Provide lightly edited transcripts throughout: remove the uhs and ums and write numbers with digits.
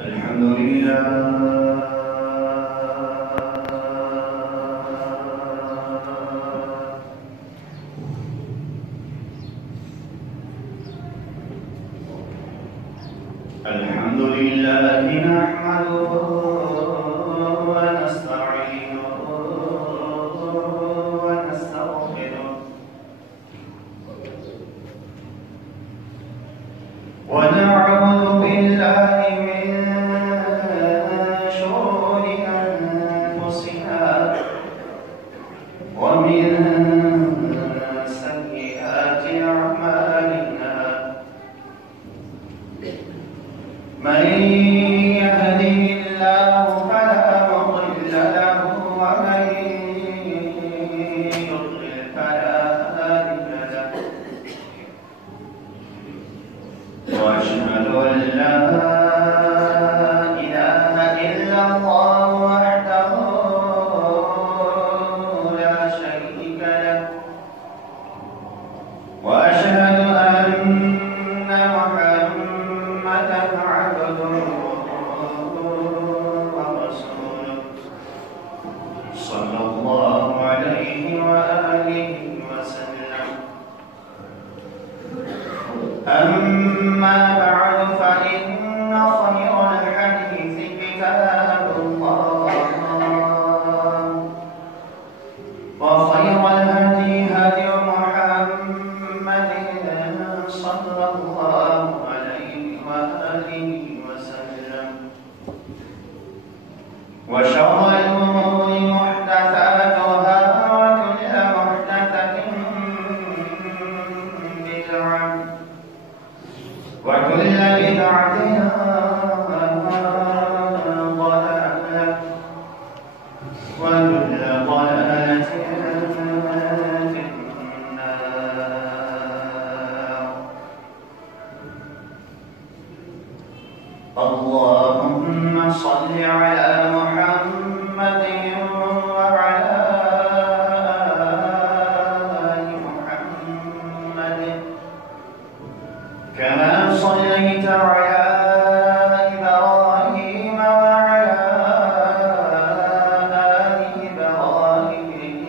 الحمد لله نحمده ونستعينه ونستغفره ونعوذ بالله من شرور أنفسنا ومن سيئات أعمالنا من يهده الله فلا مضل له ومن يضلل فلا هادي له وأشهد أن لا إله إلا الله وحده لا شريك له وأشهد أن محمدا عبده ورسوله صلى الله عليه وآله وسلم. أما بعد فإن خير الحديث كتاب الله وخير الهدي هدي محمد صلى الله عليه وآله وسلم وشر الأمور محدثاتها وكل محدثة بدعة وكل بدعة ضلالة وكل ضلالة في النار. اللهم صل على محمد وعلى آل محمد كما صليت على إبراهيم وعلى آل إبراهيم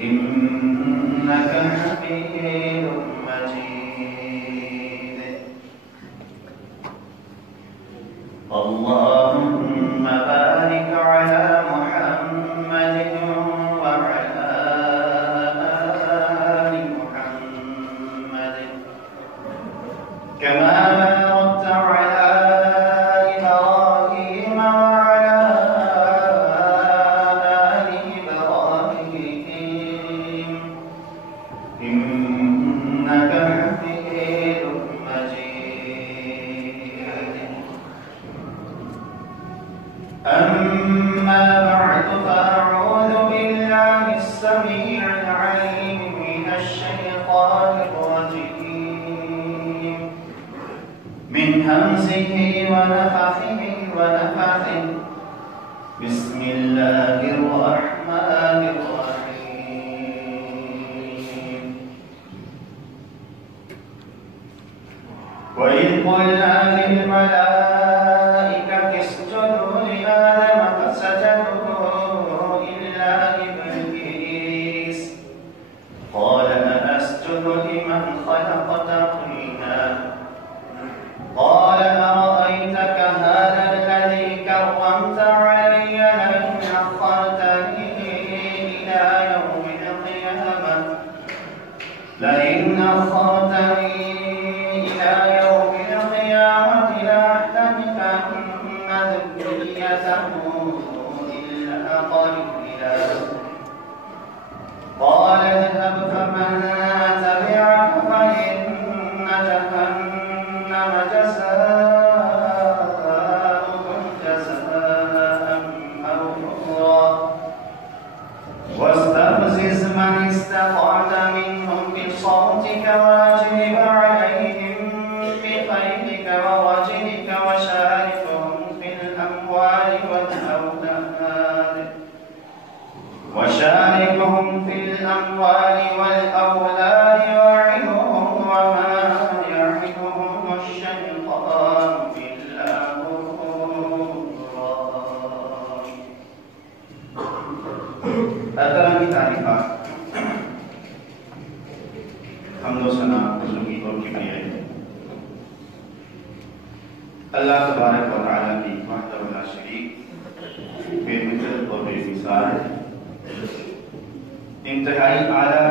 إنك حميد مجيد. اللهم بارك على محمد وعلى آل محمد كما باركت على إبراهيم وعلى آل إبراهيم إنك حميد مجيد. أما بعد فأعوذ بالله السميع العليم من الشيطان الرجيم من همزه ونفخه ونفثه. بسم الله الرحمن الرحيم. وإذ قلنا للملائكة اسجدوا لآدم فسجدوا إلا إبليس قال أسجد لمن خلقت طينا قال أرأيتك هذا الذي كرمت علي لئن أخرتني إلى يوم القيامة لأحتنكن ذريته إلا قليلا. قال اذهب فمن تبعك فإن جهنم جزاؤكم جزاء موفورا واستفزز من استطعت منهم بصوتك واجلب عليهم بخيلك ورجلك وشاركهم في الأموال والأولاد وعدهم وما يعدهم الشيطان اللہ تبارک و تعالیٰ کی وحدہ لا شریک، بے مثل اور بے مثال، انتہائی اعلیٰ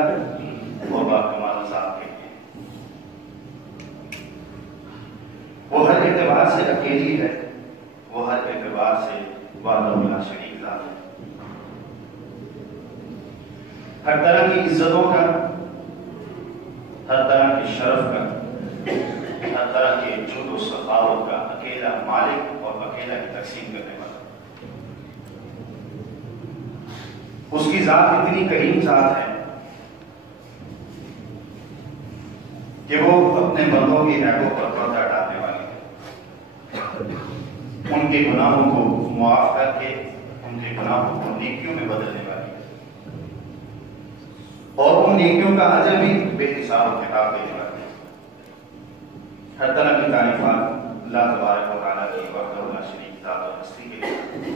اور باکمال ذات ہے۔ وہ ہر اعتبار سے اکیلی ہے، وہ ہر اعتبار سے وحدہ لا شریک ذات ہے۔ ہر طرح کی عزتوں کا، ہر طرح کے شرف کا، ہر طرح کے جود و سخاوت کا اکیلا مالک اور اکیلا ہی تقسیم کرنے والا۔ اس کی ذات اتنی کریم ذات ہے کہ وہ اپنے بندوں کی عیبوں پر پردہ ڈالنے والی ہے، ان کے گناہوں کو معاف کر کے ان کے گناہوں کو نیکیوں میں بدلنے والی ہے، اور ان نیکیوں کا اجر بھی بے حساب و کتاب دینے والی ہے۔ ہر طرح کی تعریفات اللہ تبارک و تعالیٰ کی وحدہ لا شریک ذات و ہستی کے لیے۔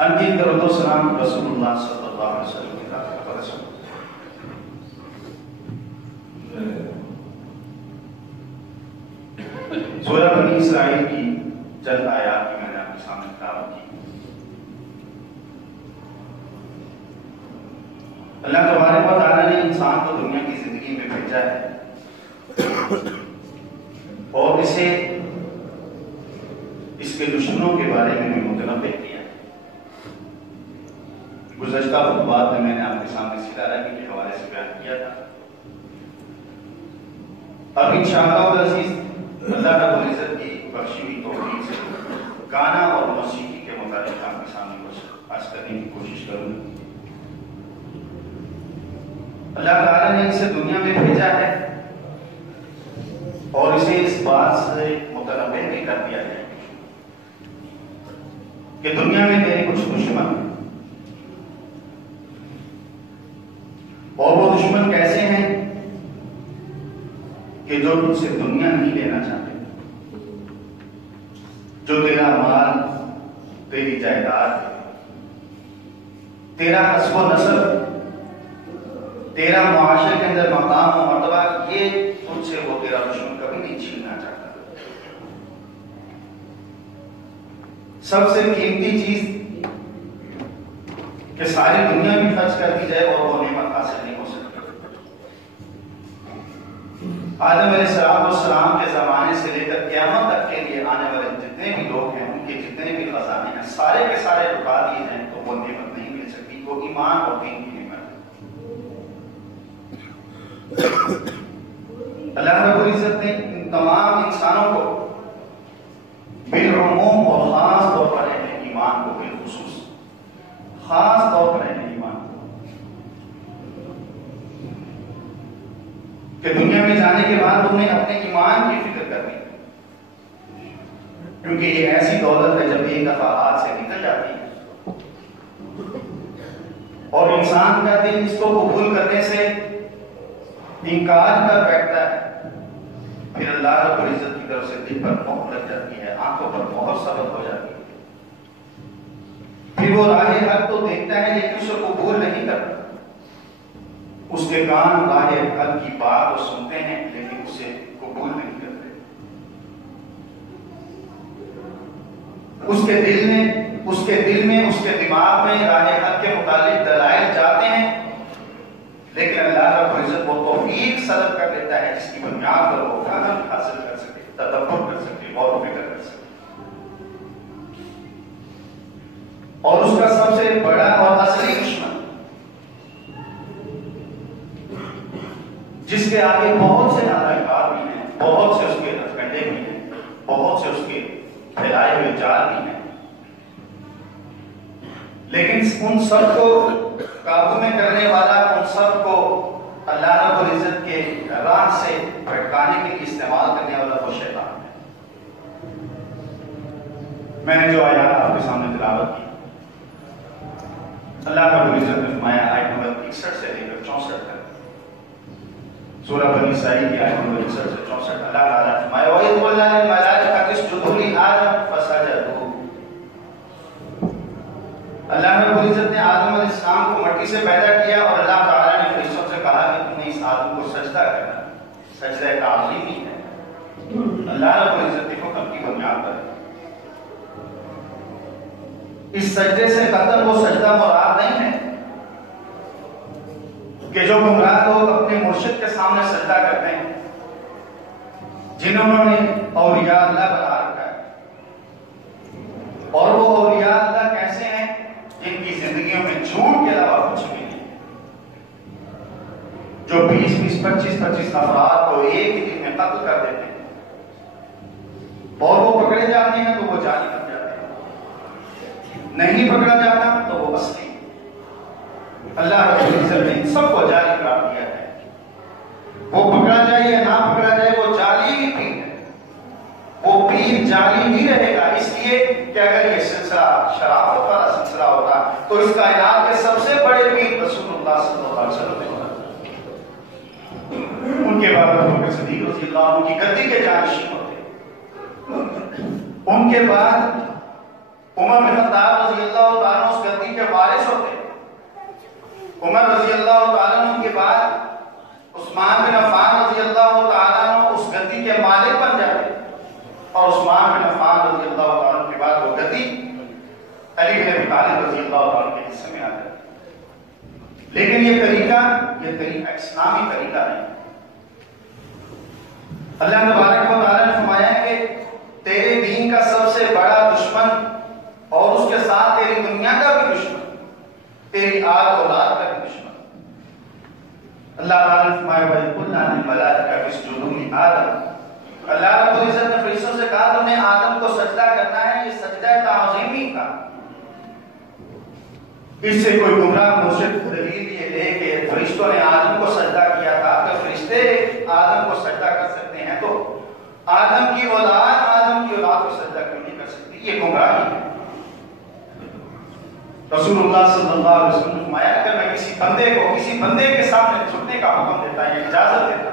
ان کی درود و سلام رسول اللہ صلی اللہ علیہ وسلم کی ذات پر رسول۔ سورہ بنی اسرائیل کی چند آیات کی میں نے آپ کے سامنے تلاوت کی۔ اللہ تبارک و تعالیٰ نے انسان کو دنیا کی زندگی میں بھیجا ہے اور اسے اس کے دشمنوں کے بارے میں بھی متنبع کیا ہے۔ گزشتہ خطبات میں نے آپ کے سامنے ستارہ کے حوالے سے بیان کیا تھا۔ اب انشاءاللہ العزیز اللہ رب العزت کی بخشی ہوئی توفیق سے گانا اور موسیقی کے متعلق آپ کے سامنے کچھ عرض کرنے کی کوشش کروں گا۔ اللہ تعالیٰ نے اسے دنیا میں بھیجا ہے اور اسے اس بات سے متنبع بھی کر دیا ہے کہ دنیا میں تیرے کچھ دشمن ہیں، اور وہ دشمن کیسے ہیں کہ جو تجھ سے دنیا نہیں لینا چاہتے، جو تیرا مال، تیری جائیداد، تیرا حسب و نسب، تیرا معاشرے کے اندر مقام و مرتبہ، یہ تجھ سے وہ تیرا دشمن کبھی نہیں چھیننا چاہتا۔ سب سے قیمتی چیز کہ ساری دنیا بھی خرچ کر دی جائے اور وہ نعمت حاصل نہیں ہو سکتی۔ آدم علیہ السلام کے زمانے سے لے کر قیامت تک کے لیے آنے والے جتنے بھی لوگ ہیں، ان کے جتنے بھی خزانے ہیں، سارے کے سارے لٹا دیے جائیں تو وہ نعمت نہیں مل سکتی، وہ ایمان اور دین کی نعمت ہے۔ اللہ رب العزت نے ان تمام انسانوں کو بالعموم اور خاص طور پر اہل ایمان کو بالخصوص، خاص طور پر اہل ایمان کو، کہ دنیا میں جانے کے بعد تم نے اپنے ایمان کی فکر کرنی، کیونکہ یہ ایسی دولت ہے جب ایک دفعہ ہاتھ سے نکل جاتی ہے اور انسان کا دل اس کو قبول کرنے سے انکار کر بیٹھتا ہے، پھر اللہ رب العزت کی طرف سے دل پر مہر لگ جاتی ہے، آنکھوں پر مہر ثبت ہو جاتی ہے، پھر وہ راہ حق تو دیکھتا ہے لیکن اسے قبول نہیں کرتا، اس کے کان راہ حق کی بات کو سنتے ہیں لیکن اسے قبول نہیں کرتے، اس کے دل میں اس کے دماغ میں راہ حق کے متعلق دلائل جاتے ہیں، لیکن اللہ رب العزت وہ توفیق صدر کر دیتا ہے جس کی بنیاد پر وہ فہم حاصل کر سکے، تدبر کر سکے، غور و فکر کر سکے۔ اور اس کا سب سے بڑا اور اصلی دشمن، جس کے آگے بہت سے نادانکار بھی ہیں، بہت سے اس کے ہتھکنڈے بھی ہیں، بہت سے اس کے پھیلائے ہوئے جال بھی ہیں، لیکن ان سب کو قابو میں کرنے والا، ان سب کو اللہ رب العزت کے راہ سے بھٹکانے کے لیے استعمال کرنے والا وہ شیطان ہے۔ میں نے جو آیات آپ کے سامنے تلاوت کی، اللہ رب العزت نے فرمایا آیت نمبر 61 سے لے کر 64 تک، سورہ بنی اسرائیل کی آیت نمبر 61 سے 64، اللہ تعالیٰ نے فرمایا وَإِذْ قُلْنَا لِلْمَلَائِكَةِ اسْجُدُوا لِآدَمَ فَسَجَدُوا۔ اللہ رب العزت نے آدم علیہ السلام کو مٹی سے پیدا کیا اور اللہ تعالیٰ نے فرشتوں سے کہا کہ تم نے اس آدم کو سجدہ کرنا، سجدہ تعظیمی ہے، اللہ رب العزت کے حکم کی بنیاد پر اس سجدے سے قطع وہ سجدہ مراد نہیں ہے کہ جو گمراہ لوگ اپنے مرشد کے سامنے سجدہ کرتے ہیں، جنہوں نے اولیاء اللہ بنا رکھا ہے، اور وہ اولیاء اللہ کیسے ہیں؟ جن کی زندگیوں میں جھوٹ کے علاوہ کچھ بھی نہیں، جو 20-25 افراد کو ایک ہی دن میں قتل کر دیتے ہیں، اور وہ پکڑے جاتے ہیں تو وہ جعلی بن جاتے ہیں، نہیں پکڑا جاتا تو وہ اصلی۔ اللہ رب العزت نے سب کو جعلی قرار دیا ہے، وہ پکڑا جائے یا نہ پکڑا جائے وہ جعلی ہی پیر ہے، وہ پیر جعلی ہی رہے گا۔ اس لیے کہ اگر یہ سلسلہ شرافت والا سلسلہ ہوتا تو اس کائنات کے سب سے بڑے پیر رسول اللہ صلی اللہ علیہ وسلم ہوتا، ان کے بعد ابو بکر صدیق رضی اللہ عنہ کی گدی کے جانشین ہوتے، ان کے بعد عمر بن خطاب رضی اللہ تعالیٰ اس گدی کے وارث ہوتے، عمر رضی اللہ تعالیٰ عنہ کے بعد عثمان بن عفان رضی اللہ تعالیٰ عنہ اس گدی کے مالک بن جاتے، اور عثمان بن عفان رضی اللہ تعالیٰ عنہ کے بعد وہ گدی علی بن ابی طالب رضی اللہ تعالیٰ عنہ کے حصے میں آ جاتی۔ لیکن یہ طریقہ اسلامی طریقہ نہیں۔ اللہ تبارک و تعالیٰ نے فرمایا کہ تیرے دین کا سب سے بڑا دشمن اور اس کے ساتھ تیری دنیا کا بھی دشمن، تیری آل اولاد کا بھی دشمن۔ اللہ تعالیٰ نے فرمایا وَإِذْ قُلْنَا لِلْمَلَائِكَةِ اسْجُدُوا لِآدَمَ، اللہ رب العزت نے فرشتوں سے کہا تم نے آدم کو سجدہ کرنا ہے، یہ سجدہ تعظیمی کا۔ اس سے کوئی گمراہ مرشد دلیل یہ لے کہ فرشتوں نے آدم کو سجدہ کیا تھا کہ فرشتے آدم کو سجدہ کر سکتے ہیں تو آدم کی اولاد کو سجدہ کیوں نہیں کر سکتی؟ یہ گمراہی ہے۔ رسول اللہ صلی اللہ علیہ وسلم نے فرمایا اگر میں کسی بندے کے سامنے جھکنے کا حکم دیتا ہے یا اجازت دیتا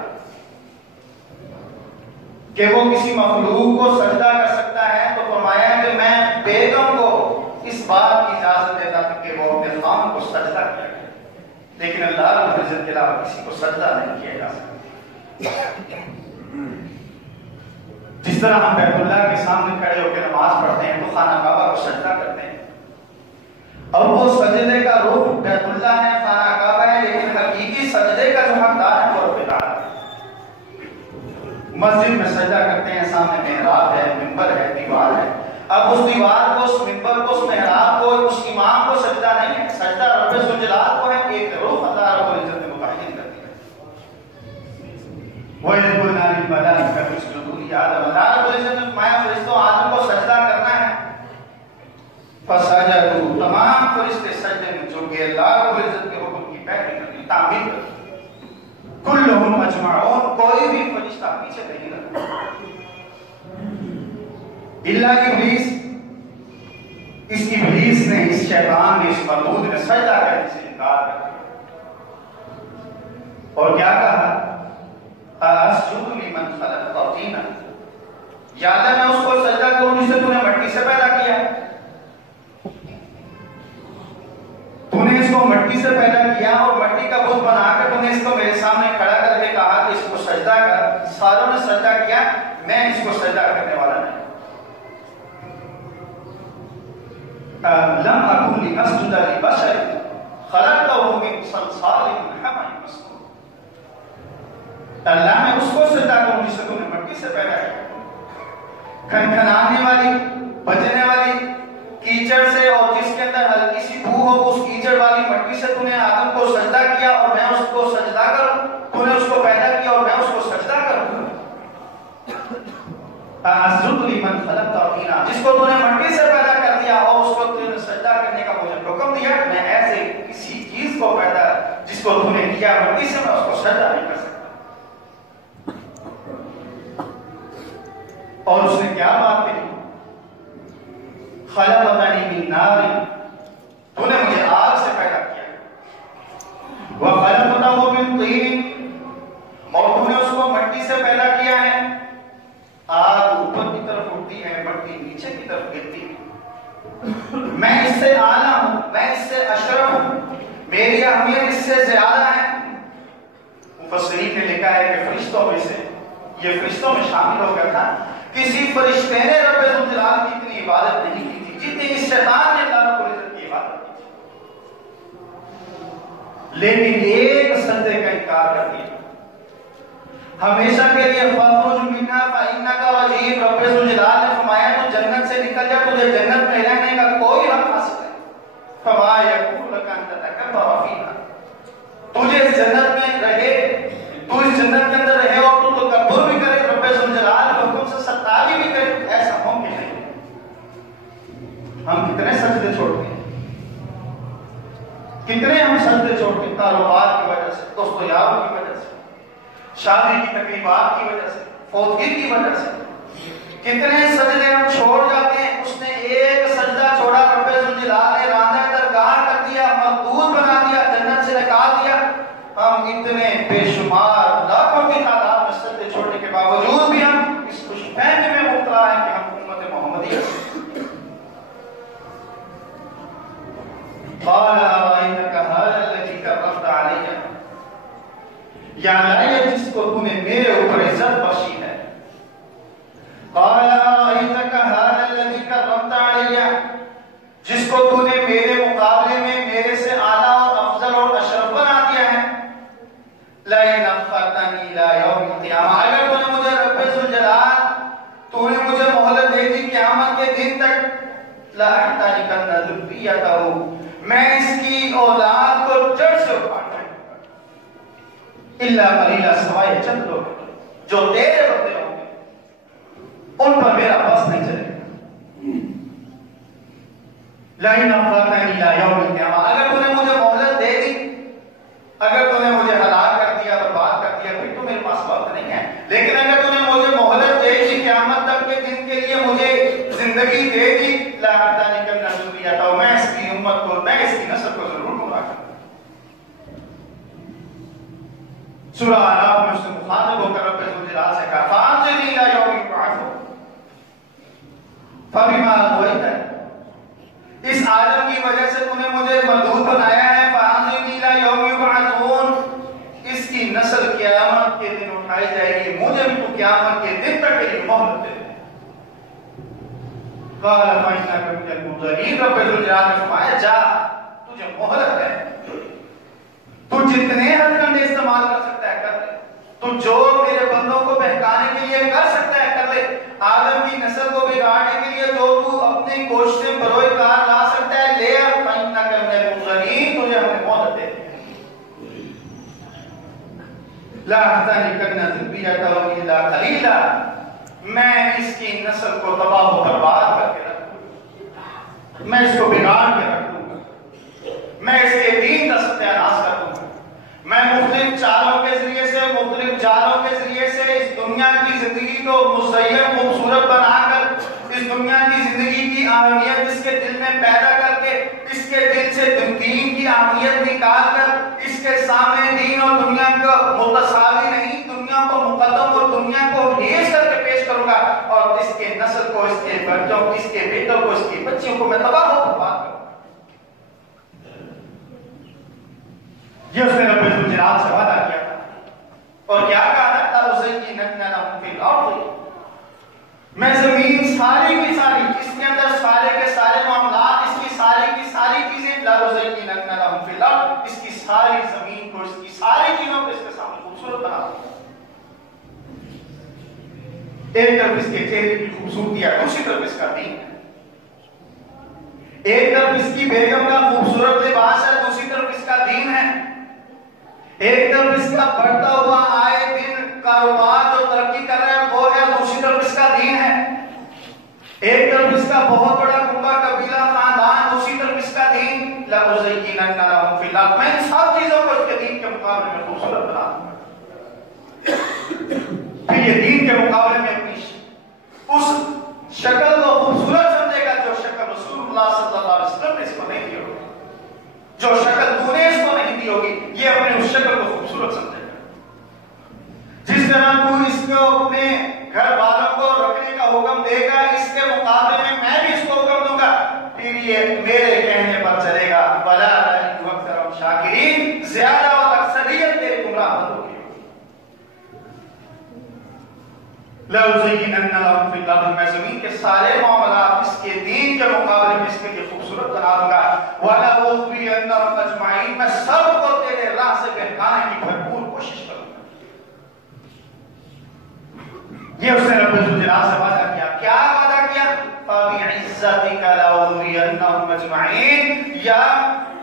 کہ وہ کسی مخلوق کو سجدہ کر سکتا ہے تو فرمایا کہ میں بیگم کو اس بات کی اجازت دیتا تھا کہ وہ اپنے خامن کو سجدہ کیا کرے، لیکن اللہ رب العزت کے علاوہ کسی کو سجدہ نہیں کیا جا سکتا۔ جس طرح ہم بیت اللہ کے سامنے کھڑے ہو کے نماز پڑھتے ہیں تو خانہ کعبہ کو سجدہ کرتے ہیں، اور وہ سجدے کا رخ بیت اللہ ہے، خانہ کعبہ ہے، لیکن حقیقی سجدے کا جو حقدار ہے وہ رب العالمین ہے۔ مسجد میں سجدہ کرتے ہیں، سامنے محراب ہے، منبر ہے، دیوار ہے، اب اس دیوار کو، اس منبر کو، اس محراب کو، اس امام کو سجدہ نہیں ہے، سجدہ رب ذوالجلال کو ہے، ایک روح اللہ رب العزت نے متعین کر دیا۔ وَإِذْ قُلْنَا لِلْمَلَائِكَةِ اسْجُدُوا لِآدَمَ، اللہ رب العزت نے فرمایا فرشتوں آدم کو سجدہ کرنا ہے، فَسَجَدُوا، تمام فرشتے سجدے میں جھک گئے، اللہ رب العزت کے حکم کی پیروی کرنی، تعمیل کرنی۔ کلہم اجمعون، کوئی بھی فرشتہ پیچھے نہیں رہا الا ابلیس، اس ابلیس نے، اس شیطان نے، اس مردود نے سجدہ کرنے سے انکار کر دیا، اور کیا کہا اسجد لمن خلقت طینا، یا اللہ میں اس کو سجدہ کروں جسے تو نے مٹی سے پیدا کیا، تو نے اس کو مٹی سے پیدا کیا اور مٹی کا بت بنا کر تو نے اس کو میرے سامنے کھڑا کر کے کہا کہ اس کو سجدہ کر، ساروں نے سجدہ کیا، میں اس کو سجدہ کرنے والا نہیں۔ لم اکن لاسجد لبشر خلقته من صلصال من حمأ مسنون، اللہ میں اس کو سجدہ کروں جسے تو نے مٹی سے پیدا کیا، کھنکھنانے والی، بجنے والی کیچڑ سے، اور جس کے اندر ہلکی سی بو ہو، اس کیچڑ والی مٹی سے تو نے آدم کو سجدہ کیا اور میں اس کو سجدہ کروں، تو نے اس کو پیدا کیا اور میں اس کو سجدہ کروں۔ اسجد لمن خلقت طینا، جس کو تو نے مٹی سے پیدا کر دیا اور اس کو تو نے سجدہ کرنے کا مجھے حکم دیا، میں ایسے کسی چیز کو پیدا جس کو تو نے کیا مٹی سے، میں اس کو سجدہ نہیں کر سکتا۔ اور اس نے کیا بات کہی، خلقتنی من نار، تو نے مجھے آگ سے پیدا کیا، وخلقتہ من طین، اور تو نے اس کو مٹی سے پیدا کیا ہے، آگ اوپر کی طرف اٹھتی ہے، مٹی نیچے کی طرف گرتی ہے، میں اس سے اعلیٰ ہوں، میں اس سے اشرف ہوں، میری اہمیت اس سے زیادہ ہے۔ مفسرین نے لکھا ہے کہ فرشتوں میں سے یہ فرشتوں میں شامل ہو گیا تھا. کسی فرشتے نے رب ذوالجلال کی اتنی عبادت نہیں کی تھی جتنی اس شیطان نے اللہ رب العزت کی عبادت کی تھی. لیکن ایک سجدے کا انکار کر دیا. ہمیشہ کے لیے فَخْرُجْ مِنْهَا فَإِنَّكَ رَجِيمٌ. رب ذوالجلال نے فرمایا تو جنت سے نکل جا, تجھے جنت میں رہنے کا کوئی حق حاصل نہیں. فَمَا يَكُونُ لَكَ أَن تَتَكَبَّرَ فِيهَا. تجھے اس جنت میں رہے, تو اس جنت کے اندر رہے اور تو تکبر بھی کرے, رب ذوالجلال کے حکم سے ستاری بھی کرے, ایسا ممکن نہیں. ہم کتنے سجدے چھوڑتے ہیں, کتنے ہم سجدے چھوڑتے ہیں کاروبار کی وجہ سے, دوستو یاروں کی وجہ سے, شادی کی تقریبات کی وجہ سے, فوتگی کی وجہ سے. کتنے سجدے ہم چھوڑ جاتے ہیں. اس نے ایک سجدہ چھوڑا, رب ذوالجلال نے راندہ درگاہ کر دیا, مقبول بنا دیا, جنت سے نکال دیا. ہم اتنے بے شمار لاکھوں کی تعداد میں سجدے چھوڑنے کے باوجود بھی ہم اس خوش فہمی میں مبتلا ہیں کہ ہم امت محمدیہ سے. قال أرأيتك هذا الذي كرمت علي, یا اللہ جس کو تو نے میرے اوپر عزت بخشی ہے. قال أرأيتك هذا الذي كرمت علي, جس کو تو نے میرے مقابلے میں میرے سے اعلیٰ اور افضل اور اشرف بنا دیا ہے. لئن أخرتني إلى يوم القيامة, اگر تو نے مجھے رب ذوالجلال تو نے مجھے مہلت دے دی قیامت کے دن تک, لأحترقن ذريته, میں اس کی اولاد کو جڑ سے اکھاڑ دوں گا. الا قلیلا, سوائے چند لوگ جو تیرے بندے ہوں گے, ان پر میرا بس نہیں چلے گا. لئن أخرتني إلى يوم القيامة, اگر تو نے مجھے مہلت دے دی, اگر تو نے مجھے ہلاک کر دیا, برباد کر دیا, پھر تو میرے پاس وقت نہیں ہے. لیکن اگر تو نے مجھے مہلت دے دی قیامت تک کے دن کے لیے, مجھے زندگی دے دی, لأحترقن ذريته, میں اس کی امت کو, میں اس کی نسل کو ضرور گمراہ کروں. سورہ اعراف میں اس سے مخاطب ہو کر رب ذوالجلال سے کہا فَأَنظِرْنِي إِلَىٰ يَوْمِ يُبْعَثُونَ فَبِمَا أَغْوَيْتَنِي, اس عالم کی وجہ سے تو نے مجھے مردود بنایا ہے. فَأَنظِرْنِي إِلَىٰ يَوْمِ يُبْعَثُونَ, اس کی نسل قیامت کے دن اٹھائی جائے گی, مجھے بھی تو قیامت کے دن تک کے لیے مہلت دے. قال فإنك من المنظرين, رب ذوالجلال نے فرمایا جا, تجھے مہلت ہے, تو جتنے ہتھ کنڈے استعمال کر سکتا ہے کر لے, تو جو میرے بندوں کو بہکانے کے لیے کر سکتا ہے کر لے, آدم کی نسل کو بگاڑنے کے لیے جو تو اپنی کوششیں بروئے کار لا سکتا ہے لے. فإنك من المنظرين, تجھے ہم نے مہلت دے. لا أحترقن ذريته إلا قليلا, میں اس کی نسل کو تباہ و برباد کر کے رکھ دوں گا, میں اس کو بگاڑ کے رکھ دوں گا, میں اس کے دین کا ستیہ ناش کر دوں گا. میں مختلف چالوں کے ذریعے سے, مختلف جالوں کے ذریعے سے اس دنیا کی زندگی کو مزین خوبصورت بنا کر, اس دنیا کی زندگی کی اہمیت اس کے دل میں پیدا کر کے, اس کے دل سے دین کی اہمیت نکال کر, اس کے سامنے دین اور دنیا کو متساوی نہیں, دنیا کو مقدم اور دنیا کو بھیج کر کے پیش کروں گا, اور اس کے نسل کو, اس کے بچوں کو, اس کے بیٹوں کو, اس کی بچیوں کو میں تباہ و برباد کروں گا. یہ اس نے رب ذوالجلال سے وعدہ کیا تھا, اور کیا کہا تھا لَأُزَيِّنَنَّ لَهُمْ فِي الْأَرْضِ, میں زمین ساری کی ساری, اس کے اندر سارے کے سارے معاملات, اس کی ساری چیزیں, لَأُزَيِّنَنَّ لَهُمْ فِي الْأَرْضِ, اس کی ساری زمین کو, اس کی ساری چیزوں کو اس کے سامنے خوبصورت بنا دوں. ایک طرف اس کے چہرے کی خوبصورتی ہے, دوسری طرف اس کا دین ہے. ایک طرف اس کی بیگم کا خوبصورت لباس ہے, دوسری طرف اس کا دین ہے. ایک طرف اس کا بڑھتا ہوا آئے دن کاروبار جو ترقی کر رہا ہے وہ ہے, دوسری طرف اس کا دین ہے. ایک طرف اس کا بہت بڑا کنبہ, قبیلہ, خاندان, دوسری طرف اس کا دین. لَأُزَيِّنَنَّ لَهُمْ فِي الْأَرْضِ, میں ان سب چیزوں کو اس کے دین کے مقابلے میں خوبصورت بنا دوں گا. پھر یہ دین کے مقابلے میں اپنی اس شکل کو خوبصورت سمجھے گا جو شکل رسول اللہ صلی اللہ علیہ وسلم نے اس کو نہیں دی ہوگی, جو شکل تو نے اس کو نہیں دی ہوگی, یہ اپنے اس شکل کو خوبصورت سمجھے گا. جس طرح تو اس کو اپنے گھر والوں کو رکھنے کا حکم دے گا, اس کے مقابلے میں بھی اس کو حکم دوں گا, پھر یہ میرے کہنے پر چلے گا. وَلَا تَجِدُ أَكْثَرَهُمْ شَاكِرِينَ, زیادہ اور اکثریت تیرے گمراہ ہوگی. لَأُزَيِّنَنَّ لَهُمْ فِي الْأَرْضِ، میں زمین کے سارے معاملات اس کے دین کے مقابلے میں اس کے لیے خوبصورت بنا دوں گا. وَلَأُغْوِيَنَّهُمْ أَجْمَعِينَ، میں سب کو تیرے راہ سے بہکانے کی بھرپور کوشش کروں گا. یہ اس نے رب الجلال سے وعدہ کیا. کیا وعدہ کیا؟ فَبِعِزَّتِكَ لَأُغْوِيَنَّهُمْ أَجْمَعِينَ. یا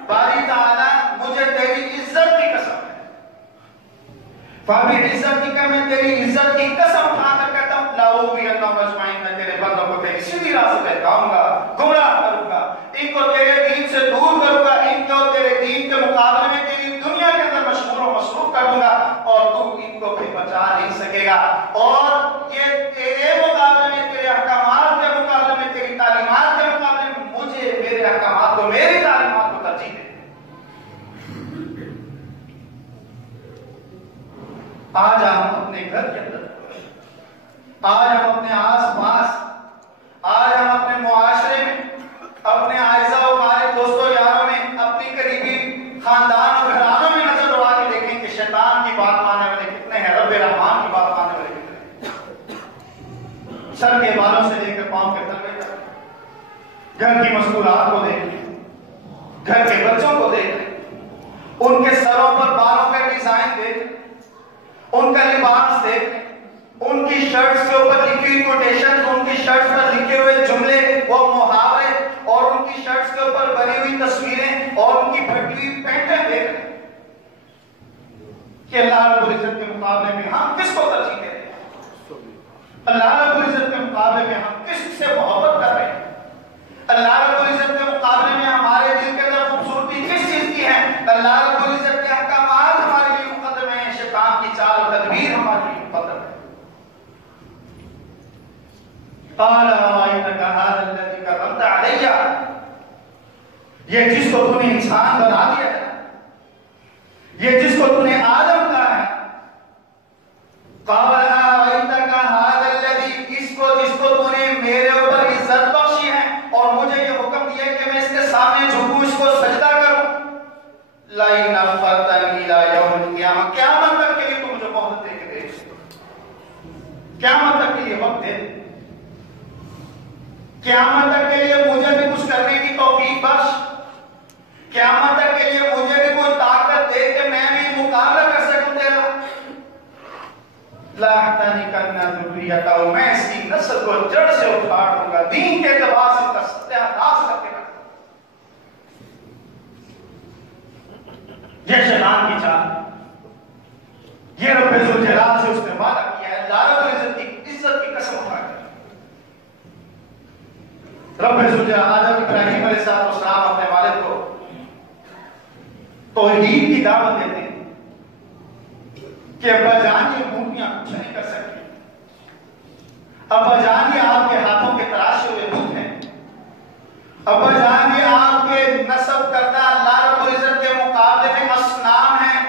باری تعالیٰ مجھے تیری عزت کی قسم ہے، فَبِعِزَّتِكَ، میں تیری عزت کی قسم اٹھا کر کہتا ہوں، لَأُغْوِيَنَّهُمْ أَجْمَعِينَ، میں تیرے بندوں کو تیری سیدھی راہ سے بہکاؤں گا، گمراہ کروں گا، ان کو تیرے دین سے دور کروں گا، ان کو تیرے دین کے مقابلے میں تیری دنیا کے اندر مشغول و مصروف کر دوں گا، اور تو ان کو پھر بچا نہیں سکے گا. اور یہ تیرے مقابلے میں، تیرے احکامات کے مقابلے میں، تیری تعلیمات کے مقابلے میں مجھے میرے احکامات کو، میری تعلیمات کو ترجیح دے. آج ہم اپنے گھر کے اندر، آج ہم اپنے آس پاس، آج ہم اپنے معاشرے میں، اپنے اعزاء و اقارب، دوستوں یاروں میں، اپنی قریبی خاندان اور گھرانوں میں نظر دوڑا کے دیکھیں کہ شیطان کی بات ماننے والے کتنے ہیں، رب رحمان کی بات ماننے والے کتنے ہیں. سر کے بالوں سے لے کر پاؤں کے تلوے تک گھر کی مستورات کو دیکھ لیں، گھر کے بچوں کو دیکھ لیں، ان کے سروں پر بالوں کا ڈیزائن دیکھ لیں، ان کا لباس دیکھ لیں، ان کی شرٹس کے اوپر لکھی ہوئی کوٹیشن، ان کی شرٹس پر لکھے ہوئے جملے، وہ محاورے، اور ان کی شرٹس کے اوپر بنی ہوئی تصویریں، اور ان کی پھٹی ہوئی پینٹیں دیکھ لیں کہ اللہ رب العزت کے مقابلے میں ہم کس کو ترجیح دے رہے ہیں، اللہ رب العزت کے مقابلے میں ہم کس سے محبت کر رہے ہیں، اللہ رب العزت کے مقابلے میں ہمارے دل کے اندر خوبصورتی کس چیز کی ہے، اللہ رب العزت کے احکامات ہمارے لیے مقدم ہیں، شیطان کی چال و تدبیر ہمارے لیے مقدم ہے. قال رأيتك هذا الذي كرمت علي، یہ جس کو تو نے انسان بنا دیا ہے، یہ جس کو تو نے آدم کہا ہے. قال رأيتك هذا الذي، اس کو جس کو تو نے میرے اوپر عزت بخشی ہے اور مجھے یہ حکم دیا کہ میں اس کے سامنے جھکوں، اس کو سجدہ کروں. لئن أخرتني إلى يوم القيامة، قیامت تک کے لیے تو مجھے مہلت دے کے دے، قیامت تک کے لیے وقت دے، قیامت تک کے لیے مجھے بھی کچھ کرنے کی توفیق بخش، قیامت تک کے لیے مجھے بھی کوئی طاقت دے کہ میں بھی مقابلہ کر سکوں تیرا. لَأَحْتَنِكَنَّ ذُرِّيَّتَهُ، میں اس کی نسل کو جڑ سے اکھاڑ دوں گا، دین کے اعتبار سے کا ستیہ ناش کر کے رکھ. یہ شیطان کی چال، یہ رب ذوالجلال سے اس نے وعدہ کیا ہے. اللہ رب العزت کی قسم اٹھا کر رب ذوالجلال آدم ابراہیم علیہ السلام اپنے والد کو توحید کی دعوت دیتے ہیں کہ ابا جان یہ مورتیاں کچھ نہیں کر سکتی، ابا جان یہ آپ کے ہاتھوں کے تراشے ہوئے بت ہیں، ابا جان یہ آپ کے نسب کردہ اللہ رب العزت کے مقابلے میں اصنام ہیں،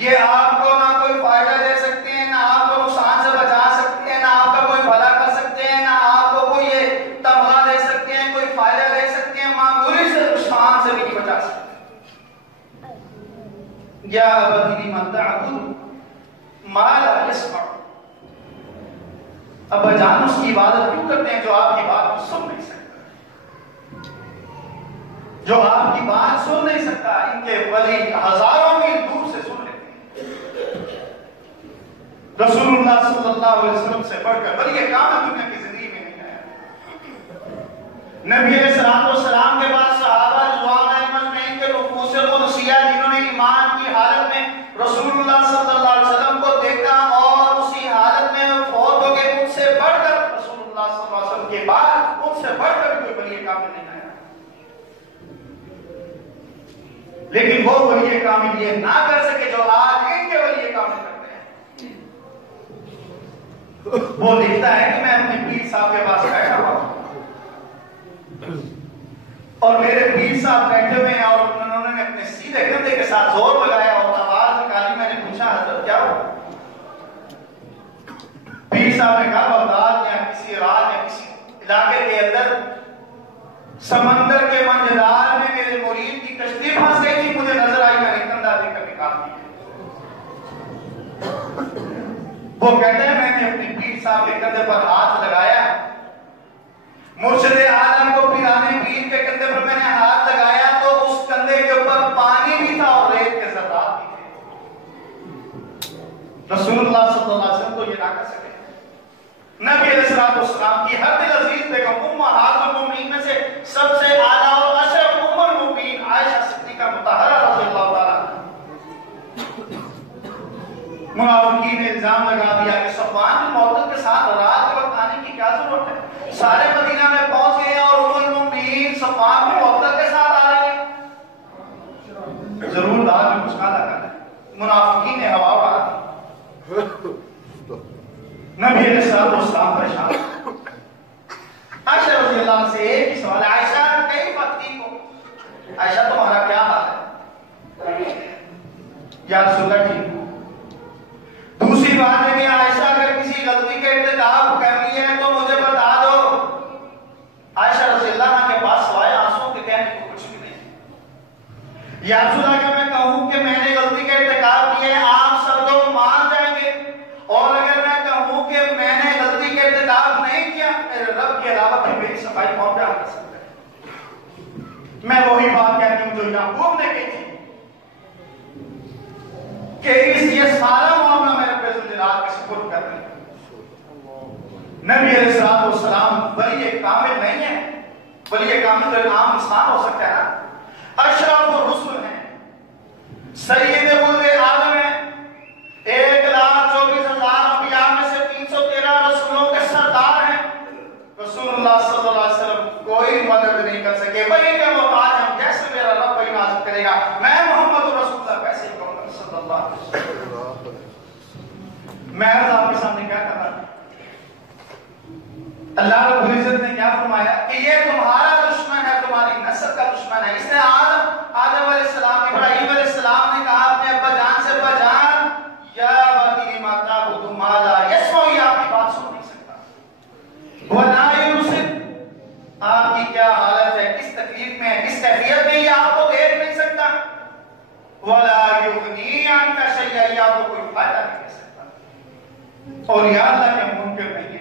یہ آپ کو نہ کوئی فائدہ دے سکتے ہیں، نہ آپ کو نقصان سے بچا سکتے ہیں، نہ آپ کا کوئی بھلا کر سکتے ہیں، نہ آپ کو کوئی تمغہ دے سکتے ہیں، کوئی فائدہ دے سکتے ہیں، معمولی سے نقصان سے بھی نہیں بچا سکتے. یا ابتی لم تعبد ما لا يسمع، ابا جان اس کی عبادت کیوں کرتے ہیں جو آپ کی بات کو سن نہیں سکتا، جو آپ کی بات سن نہیں سکتا. ان کے ولی ہزاروں میل دور سے سن لیتے ہیں. رسول اللہ صلی اللہ علیہ وسلم سے بڑھ کر بڑی کام دنیا کی زندگی میں نہیں ہے. نبی علیہ السلام کے بعد صحابہ رضوان اجمعین کے نفوس قدسیہ جنہوں نے ایمان کی حالت میں رسول اللہ صلی اللہ علیہ وسلم کو دیکھا اور اسی حالت میں فوت ہو گئے، ان سے بڑھ کر رسول اللہ صلی اللہ علیہ وسلم کے بعد ان سے بڑھ کر کوئی بڑی کام نہیں آیا. لیکن وہ ولی کامل یہ نہ کر سکے جو آج ان کے ولی کامل کرتے ہیں. وہ لکھتا ہے کہ میں اپنے پیر صاحب کے پاس بیٹھا ہوا اور میرے پیر صاحب بیٹھے ہوئے ہیں اور انہوں نے اپنے سیدھے کندھے کے ساتھ زور لگایا اور آواز نکالی. میں نے پوچھا حضرت کیا ہوا؟ پیر صاحب نے کہا بغداد یا کسی راج یا کسی علاقے کے اندر سمندر کے منجدار میں میرے مرید کی کشتی پھنس گئی تھی، مجھے نظر آئی، میں نے کندھا دے کر نکال دیا. وہ کہتے ہیں میں نے اپنے پیر پیر صاحب کے کندھے پر ہاتھ لگایا، مرشد عالم کو پیرانے پیر کے کندھے پر میں نے ہاتھ لگایا تو اس کندھے کے اوپر پانی بھی تھا اور ریت کے ذرات بھی تھے۔ رسول اللہ صلی اللہ علیہ وسلم تو یہ نہ کر سکے۔ نبی علیہ السلام کی ہر دل عزیز بیگم امہات المومنین میں سے سب سے اعلیٰ اور اشرف ام المومنین عائشہ صدیقہ مطہرہ رضی اللہ تعالیٰ منافقین نے الزام لگا دیا کہ صفوان بن معطل کے ساتھ رات کے وقت آنے کی کیا ضرورت ہے؟ سارے مدینہ میں پہنچ گئے اور ام المومنین صفوان بن معطل کے ساتھ آ رہے ہیں، ضرور دار میں مسکا لگا ہے۔ منافقین نے ہوا اڑا دی۔ نبی علیہ السلام پریشان۔ عائشہ رضی اللہ عنہ سے ایک ہی سوال ہے، عائشہ کئی وقتی کو، عائشہ تمہارا کیا حال ہے؟ یا رسول اللہ ٹھیک ہو۔ دوسری بات ہے کہ عائشہ اگر کسی غلطی کے ارتکاب کر لی ہے تو مجھے بتا دو۔ عائشہ رضی اللہ عنہ کے پاس سوائے آنسوں کے کہنے کو کچھ بھی نہیں۔ یا رسول اللہ اگر میں کہوں کہ میں نے غلطی کا ارتکاب کیا ہے آپ سب لوگ مان جائیں گے، اور اگر میں کہوں کہ میں نے غلطی کا ارتکاب نہیں کیا، میرے رب کے علاوہ پھر میری صفائی کون بیان کر سکتا ہے؟ میں وہی بات کہتی ہوں جو یعقوب نے کہی تھی کہ یہ سارا معاملہ میں رب ذوالجلال کے سپرد کر دیں۔ نبی علیہ السلام ولی کامل نہیں ہے، ولی کامل تو عام انسان ہو سکتا ہے نا، اشرف الرسل ہیں، سید ولد آدم ہیں، 1,24,000 انبیاء میں سے 313 رسولوں کے سردار ہیں۔ رسول اللہ صلی اللہ علیہ وسلم کوئی مدد نہیں کر سکے، وہی کہ محتاج ہم جیسے میرا رب وہی نازل کرے گا، میں محمد رسول اللہ کیسے کہوں گا صلی اللہ علیہ وسلم۔ میں آپ کے سامنے کیا کر رہا ہوں؟ اللہ رب العزت نے کیا فرمایا کہ یہ تمہارا دشمن ہے، تمہاری نسل کا دشمن ہے۔ اس نے آدم علیہ السلام، ابراہیم علیہ السلام نے کہا اپنے ابا جان سے، ابا جان یا بنی ماتا کو تمہارا یسمع، یہ آپ کی بات سن نہیں سکتا، ولا یرشد، آپ کی کیا حالت ہے، کس تکلیف میں ہے، کس کیفیت میں، یہ آپ کو دیکھ نہیں سکتا، ولا یغنی عنک شیئا، یہ آپ کو کوئی فائدہ نہیں دے سکتا، اور یا اللہ کے منکر نہیں ہے۔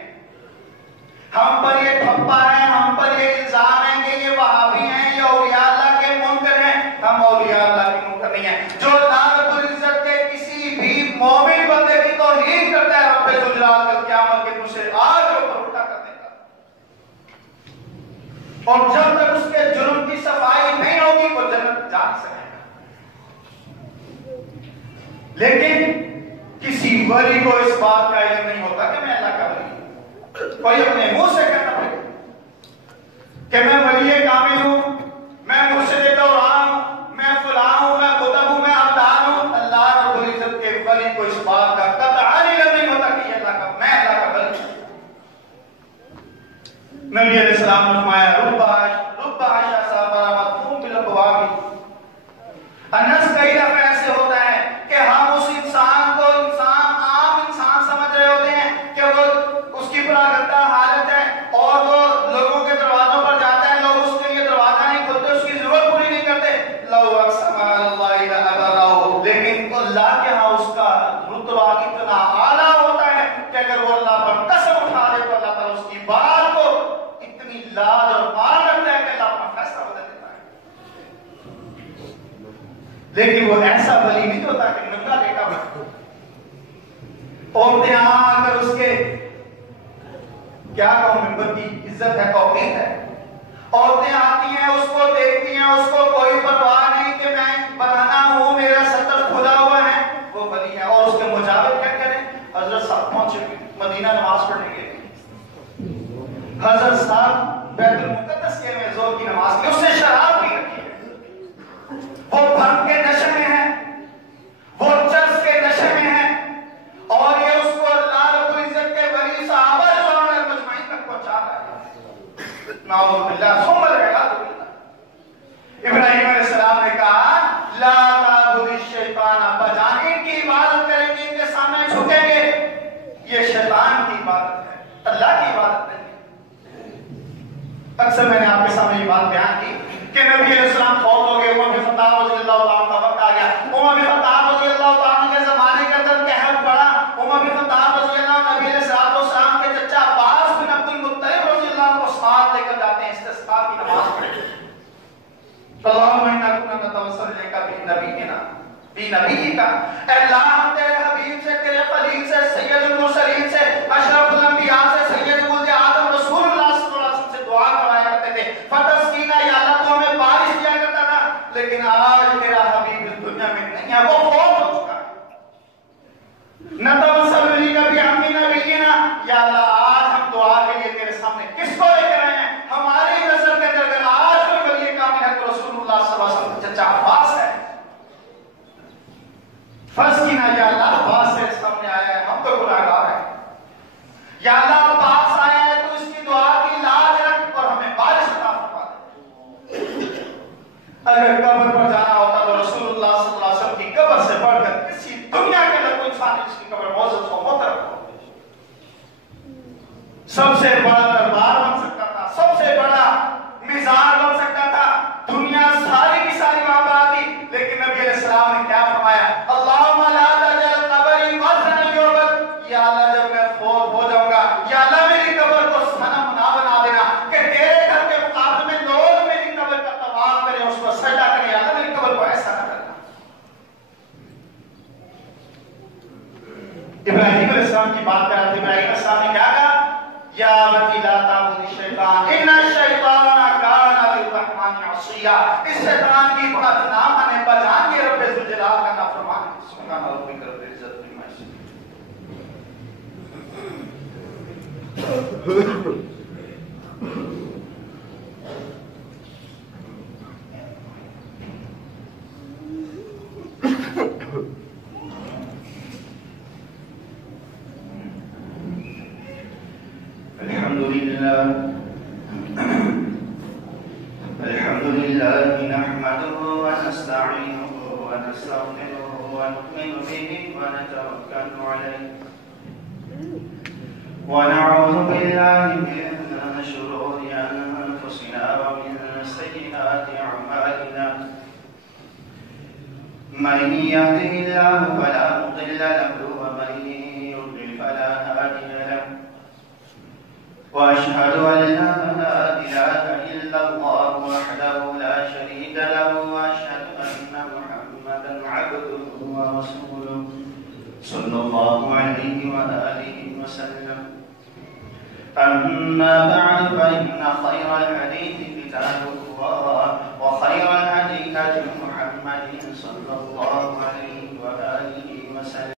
ہم پر یہ ٹھپا ہے، ہم پر یہ الزام ہے کہ یہ وہابی ہیں، یہ اولیاء اللہ کے منکر ہیں، ہم اولیاء اللہ کے منکر نہیں ہیں۔ جو اللہ رب العزت کے کسی بھی مومن بندے کی توہین کرتا ہے، رب ذوالجلال کل قیامت کے دن سے آگ کے اوپر اٹھا کر دے گا، اور جب تک اس کے جرم کی صفائی نہیں ہوگی وہ جنت جا نہیں سکے گا۔ لیکن کسی ولی کو اس بات کا علم نہیں ہوتا کہ میں اللہ کا ولی ہوں۔ کوئی اپنے منہ سے کہتا ہے کہ میں ولی کامل ہوں، میں مرشد دوران ہوں، میں فلاں ہوں، میں قطب ہوں، میں ابدال ہوں۔ اللہ رب العزت کے ولی کو اس بات کا قطعی علم نہیں ہوتا کہ یہ اللہ کا، میں اللہ کا ولی ہوں۔ نبی علیہ السلام نے فرمایا رب عائشہ صاحبہ مدفون بالابواب۔ انس کئی دفعہ ایسے ہوتا ہے کہ ہم اس انسان کو عام انسان سمجھ رہے ہوتے ہیں کہ وہ اس کی بڑا گندہ حالت ہے اور وہ لوگوں کے دروازوں پر جاتا ہے، لوگ اس کے لیے دروازہ نہیں کھولتے، اس کی ضرورت پوری نہیں کرتے، لو اقسم علی اللہ لابرہ، لیکن اللہ کے ہاں اس کا رتبہ اتنا اعلیٰ ہوتا ہے کہ اگر وہ اللہ پر قسم اٹھا دے تو اللہ تعالیٰ اس کی بات کو اتنی لاج اور مان رکھتا ہے کہ اللہ اپنا فیصلہ بدل دیتا ہے۔ لیکن وہ ایسا ولی نہیں ہوتا کہ ننگا دیکھا ہوا، عورتیں آ کر اس کے کیا کہوں ممبر کی عزت ہے، توقیر ہے، عورتیں آتی ہیں اس کو دیکھتی ہیں، اس کو کوئی پرواہ نہیں کہ میں بنانا ہوں، میرا سطر کھلا ہوا ہے، وہ ولی ہے۔ اور اس کے مجاور کیا کریں؟ حضرت صاحب پہنچے مدینہ نماز پڑھنے کے لیے، حضرت صاحب بیت المقدس کے میں زور کی نماز کی، اس نے شراب بھی رکھی ہے، وہ بھنگ کے نشے میں ہے، وہ چرس کے نشے میں ہے، اور یہ اس کو اللہ رب العزت کے ولی صحابہ رضوان مجمعین تک پہنچا رہا ہے۔ نعوذ باللہ ثم العیاذ باللہ۔ ابراہیم علیہ السلام نے کہا لا تعبد الشیطان، بجان ان کی عبادت کریں گے، ان کے سامنے جھکیں گے، یہ شیطان کی عبادت ہے، اللہ کی عبادت نہیں۔ اکثر میں نے آپ کے سامنے یہ بات بیان کی کہ نبی علیہ السلام فوت ہو گئے، عمر بن خطاب رضی اللہ تعالیٰ کا وقت آ گیا، عمر بن خطاب رضی اللہ تعالیٰ کے زمانے کے اندر قحط پڑا، عمر بن خطاب رضی اللہ نبی علیہ السلام نبی کا، اے اللہ ہم تیرے حبیب سے، تیرے خلیل سے، سید المرسلین سے، اشرف الانبیاء سے، سید ولد آدم رسول اللہ صلی اللہ علیہ وسلم سے دعا کروایا کرتے تھے، فتسکینہ یا اللہ تو ہمیں بارش دیا کرتا تھا، لیکن آج تیرا حبیب اس دنیا میں نہیں ہے، وہ فوت ہو چکا ہے۔ نتوسل الیک بعم نبینا، یا اللہ آج ہم دعا کے لیے تیرے سامنے کس کو لے کر آئے ہیں؟ ہماری نظر کے اندر اگر آج کوئی ولی کامل ہے تو رسول اللہ صلی اللہ علیہ وسلم کا چچا عباس ہے۔ فسکینہ یا اللہ عباس تیرے سامنے آیا ہے، ہم تو گناہگار ہیں، یا اللہ عباس آیا ہے تو اس کی دعا کی لاج رکھ اور ہمیں بارش عطا فرما دے۔ اگر قبر پر جانا ہوتا تو رسول اللہ صلی اللہ علیہ وسلم کی قبر سے بڑھ کر کسی دنیا کے اندر کوئی انسان جس کی قبر معزز ہو محترم ہو، سب سے بڑا دربار بن سکتا تھا، سب سے بڑا مزار بن سکتا تھا، دنیا ساری کی ساری وہاں پر آتی، لیکن نبی علیہ السلام نے کیا فرمایا؟ اللہم لا تجعل قبری وثنا یعبد، یا اللہ جب میں فوت ہو جاؤں گا، یا اللہ میری قبر کو صنم نہ بنا دینا کہ تیرے گھر کے مقابلے میں لوگ میری قبر کا طواف کریں، اس کو سجدہ کریں، یا اللہ میری قبر کو ایسا نہ کرنا۔ ابراہیم علیہ السلام کی بات کر رہے تھے، ابراہیم علیہ السلام نے کیا کہا؟ یا ابتی لا تعبد الشیطان ان الشیطان کان للرحمن عصیا، اس شیطان کی بات نہ مانے بجان یہ رب ذوالجلال کا نافرمان ہے۔ سبحان ربک رب العزت عما یصفون۔ الحمد لله نحمده ونستعينه ونستغفره ونؤمن به ونتوكل عليه ونعوذ بالله من شرور أنفسنا ومن سيئات أعمالنا، من يهده الله فلا مضل له ومن يضلل فلا هادي له، وأشهد أن لا إله إلا الله وحده لا شريك له، وأشهد أن محمدا عبده ورسوله صلى الله عليه وآله وسلم۔ أما بعد فإن خير الحديث كتاب الله، وخير الهدي هدي محمد صلى الله عليه وآله وسلم۔